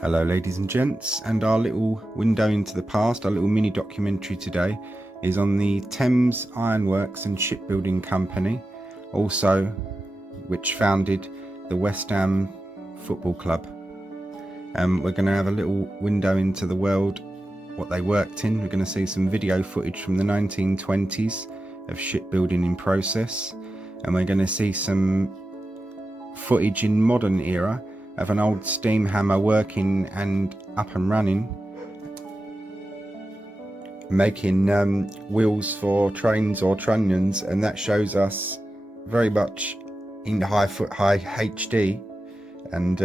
Hello ladies and gents, and our little window into the past, our little mini documentary today is on the Thames Iron Works and Shipbuilding Company, also which founded the West Ham Football Club. We're going to have a little window into the world, what they worked in. We're going to see some video footage from the 1920s of shipbuilding in process, and we're going to see some footage in modern era of an old steam hammer working and up and running, making wheels for trains or trunnions, and that shows us very much in high HD and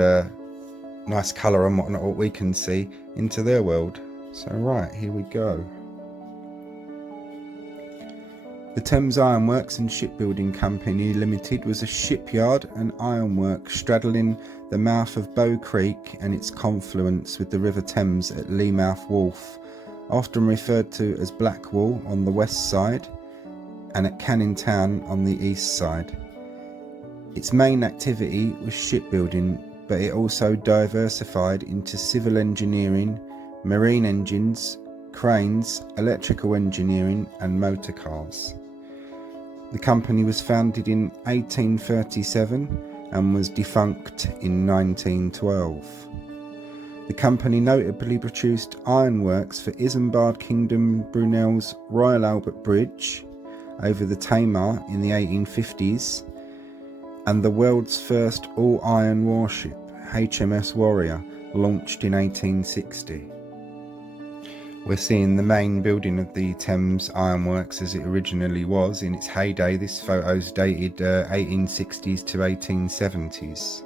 nice colour and whatnot, what we can see into their world. So right, here we go. The Thames Iron Works and Shipbuilding Company Limited was a shipyard and ironwork straddling the mouth of Bow Creek and its confluence with the River Thames at Leamouth Wharf, often referred to as Blackwall on the west side and at Canning Town on the east side. Its main activity was shipbuilding, but it also diversified into civil engineering, marine engines, cranes, electrical engineering and motor cars. The company was founded in 1837 and was defunct in 1912. The company notably produced ironworks for Isambard Kingdom Brunel's Royal Albert Bridge over the Thames in the 1850s, and the world's first all-iron warship, HMS Warrior, launched in 1860. We're seeing the main building of the Thames Iron Works as it originally was in its heyday. This photo's dated 1860s to 1870s.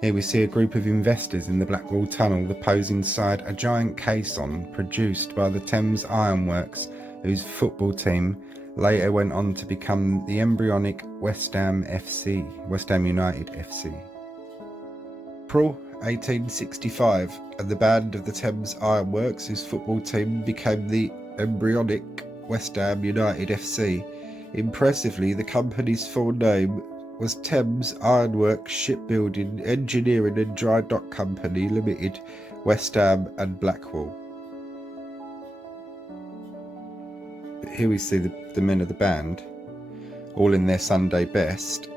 Here we see a group of investors in the Blackwall Tunnel that pose inside a giant caisson produced by the Thames Iron Works, whose football team later went on to become the embryonic West Ham FC, West Ham United FC. April 1865, and the band of the Thames Iron Works, whose football team became the embryonic West Ham United FC. Impressively, the company's full name was Thames Iron Works Shipbuilding, Engineering and Dry Dock Company Limited, West Ham and Blackwall. Here we see the men of the band, all in their Sunday best,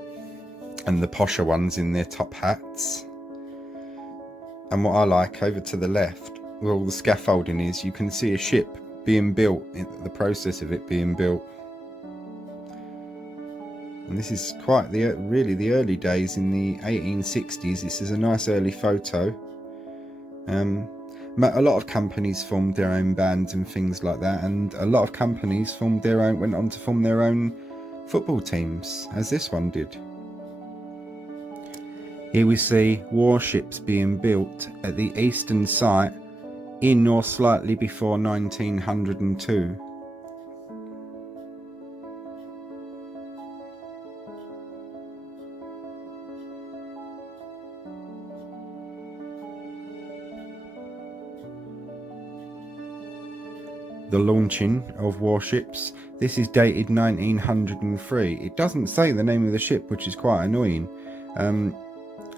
and the posher ones in their top hats. And what I like, over to the left, where all the scaffolding is, you can see a ship being built, the process of it being built. And this is quite really the early days in the 1860s. This is a nice early photo. A lot of companies formed their own bands and things like that, and a lot of companies went on to form their own football teams, as this one did. Here we see warships being built at the eastern site in or slightly before 1902. The launching of warships. This is dated 1903. It doesn't say the name of the ship, which is quite annoying.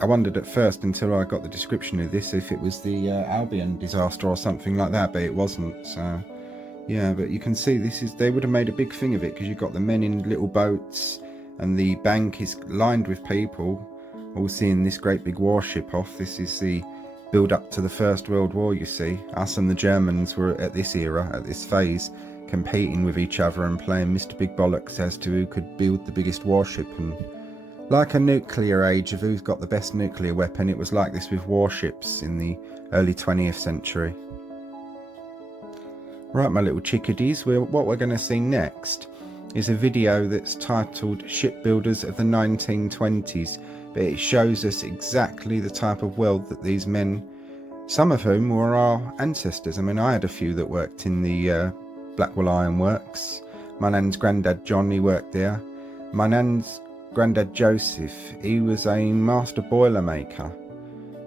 I wondered at first until I got the description of this if it was the Albion disaster or something like that, but it wasn't. So yeah, but you can see they would have made a big thing of it, because you've got the men in little boats and the bank is lined with people all seeing this great big warship off. This is the build up to the First World War, you see. Us and the Germans were at this era, at this phase, competing with each other and playing Mr. Big Bollocks as to who could build the biggest warship. And like a nuclear age of who's got the best nuclear weapon, it was like this with warships in the early 20th century. Right, my little chickadees, what we're going to see next is a video that's titled Shipbuilders of the 1920s, but it shows us exactly the type of world that these men, some of whom were our ancestors. I mean, I had a few that worked in the Blackwall Iron Works. My nan's granddad John, he worked there. My nan's granddad Joseph, he was a master boiler maker,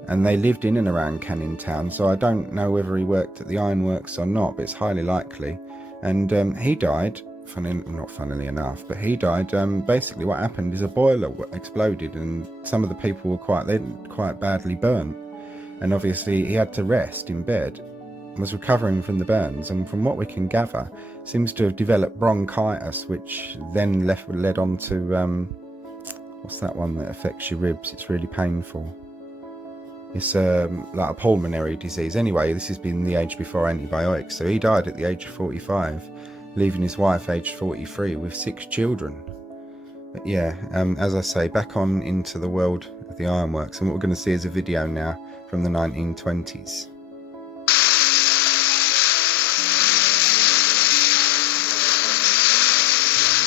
and they lived in and around Canning Town, so I don't know whether he worked at the ironworks or not, but it's highly likely. And he died not funnily enough, but he died. Basically what happened is a boiler exploded and some of the people were quite badly burnt, and obviously he had to rest in bed, was recovering from the burns, and from what we can gather seems to have developed bronchitis, which then led on to what's that one that affects your ribs? It's really painful. It's like a pulmonary disease. Anyway, this has been the age before antibiotics, so he died at the age of 45, leaving his wife aged 43 with 6 children. But yeah, as I say, back on into the world of the ironworks, and what we're going to see is a video now from the 1920s.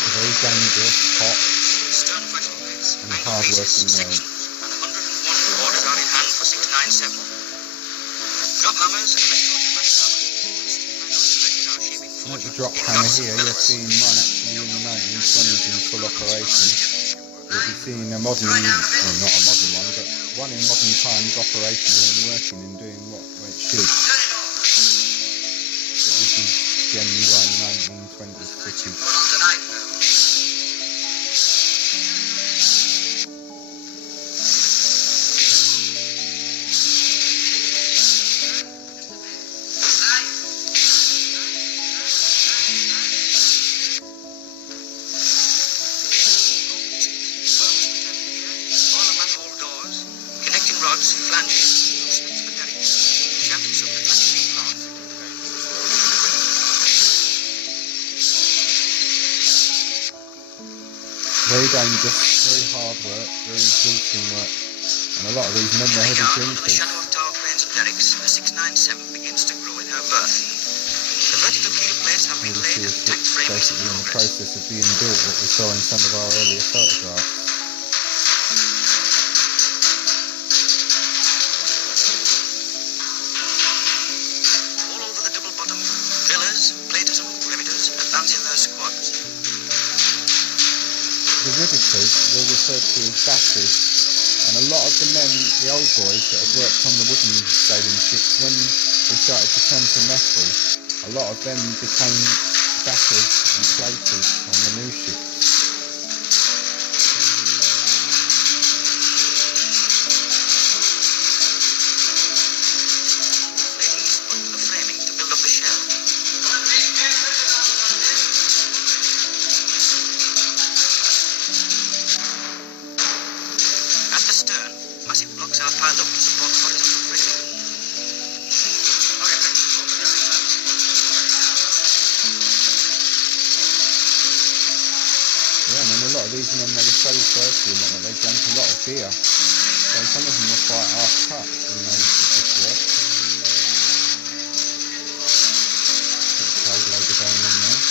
A very dangerous, hot and hard-working world. Like the drop hammer here, you're seeing one actually in the 1920s in full operation. You'll be seeing a modern, well not a modern one, but one in modern times operational and working and doing what it should. But this is genuine 1920s footage. Very dangerous, very hard work, very exhausting work, and a lot of these men were heavy drinkers. The shadow of tower cranes and derricks, the 697 begins to grow in her berth. The vertical keel plates have been laid and the tank frame is basically in the process of being built, what we saw in some of our earlier photographs. All over the double bottom, drillers, platers and riveters advance in their squads. The riveters were referred to as batters, and a lot of the men, the old boys that had worked on the wooden sailing ships, when they started to turn to metal, a lot of them became batters and platers on the new ships. A lot of these men, they were so thirsty and whatnot, they drank a lot of beer, so some of them were quite half cut when they did this work. Bit of child labour going on there.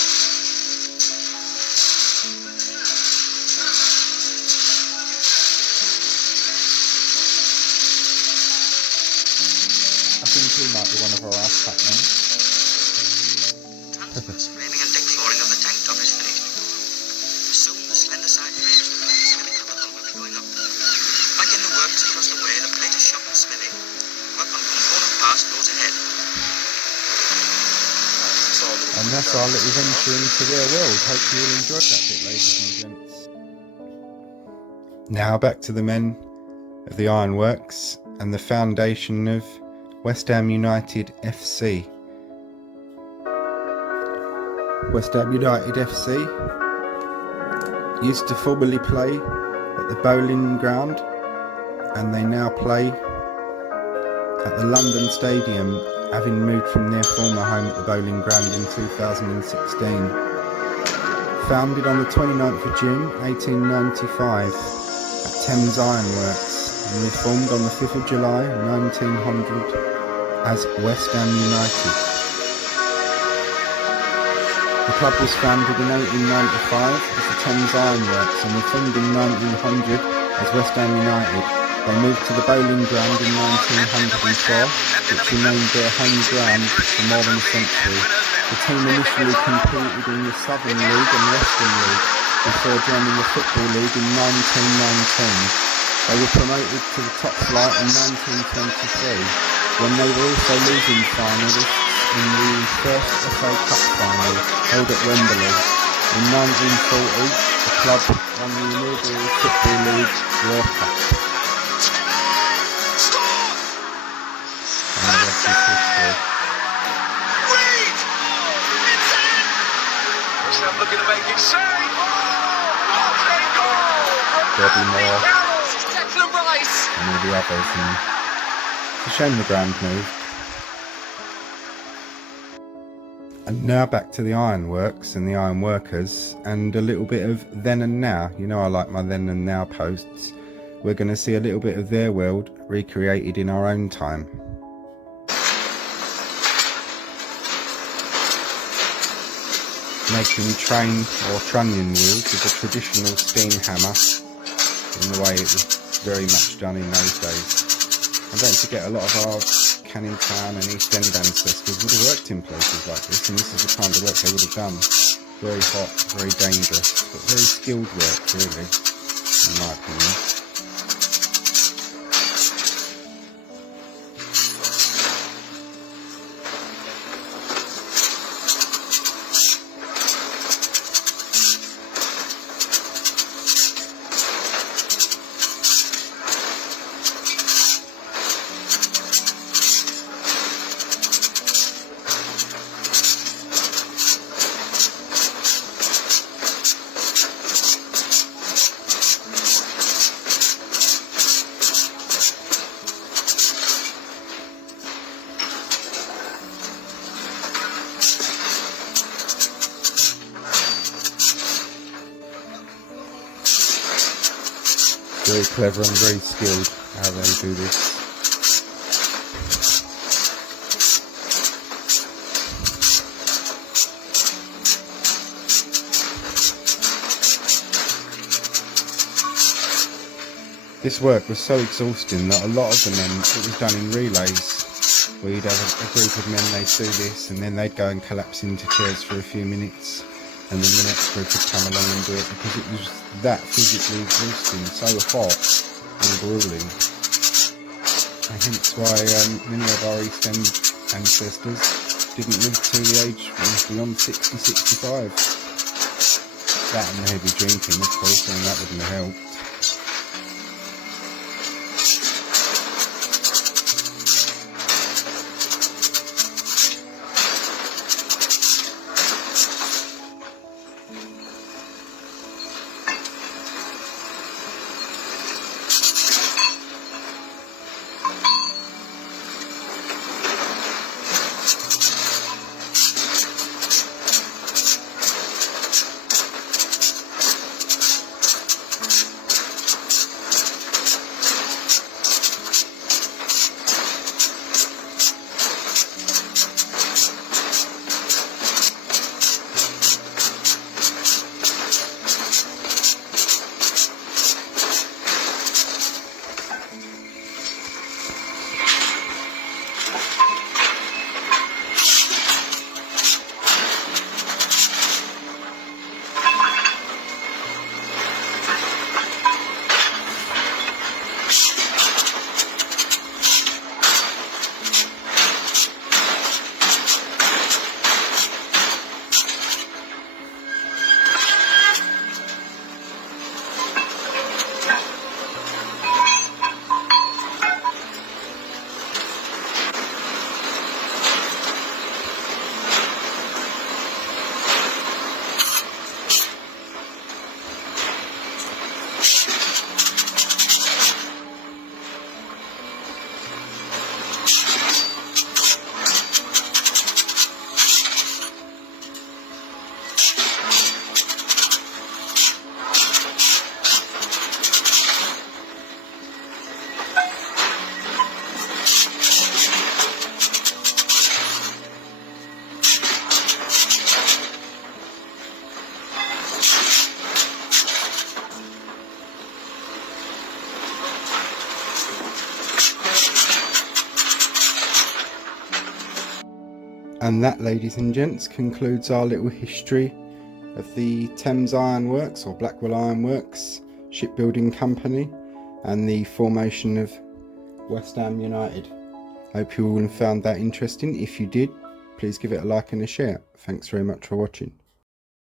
I think he might be one of our half cut men. Framing and deck flooring of the tank top is finished. Soon the slender side frames with the smelling of the hull will be going up. Back in the works across the way, the plater shop and smithy. Work on component parts goes ahead. And that's our little venture into their world. Hope you all enjoyed that bit, ladies and gents. Now back to the men of the ironworks and the foundation of West Ham United FC. West Ham United FC used to formerly play at the Bowling Ground, and they now play at the London Stadium, having moved from their former home at the Bowling Ground in 2016. Founded on the 29th of June 1895 at Thames Ironworks, and reformed on the 5th of July 1900 as West Ham United. The club was founded in 1895 as the Thames Ironworks and reformed in 1900 as West Ham United. They moved to the Bowling Ground in 1904, which remained their home ground for more than a century. The team initially competed in the Southern League and Western League before joining the Football League in 1919. They were promoted to the top flight in 1923, when they were also losing finalists in the first FA Cup final held at Wembley In 1940, the club won the inaugural Football League World Cup. And the rest is history. West Ham looking to make it save. Bobby Moore and all the others, and it's a shame the ground moved. And now back to the ironworks and the iron workers, and a little bit of then and now. You know I like my then and now posts. We're going to see a little bit of their world recreated in our own time. Making train or trunnion wheels with a traditional steam hammer, in the way it was very much done in those days. And don't forget, a lot of our Canning Town and East End ancestors would have worked in places like this, and this is the kind of work they would have done. Very hot, very dangerous, but very skilled work, really, in my opinion. Very clever and very skilled how they do this. This work was so exhausting that a lot of the men, it was done in relays, where you'd have a group of men, they'd do this, and then they'd go and collapse into chairs for a few minutes, and then the next group would come along and do it, because it was that physically exhausting, so hot and grueling. And hence why many of our East End ancestors didn't live to the age beyond 60, 65. That and the heavy drinking, of course, and that wouldn't have helped. And that, ladies and gents, concludes our little history of the Thames Iron Works, or Blackwall Iron Works Shipbuilding Company, and the formation of West Ham United. Hope you all found that interesting. If you did, please give it a like and a share. Thanks very much for watching.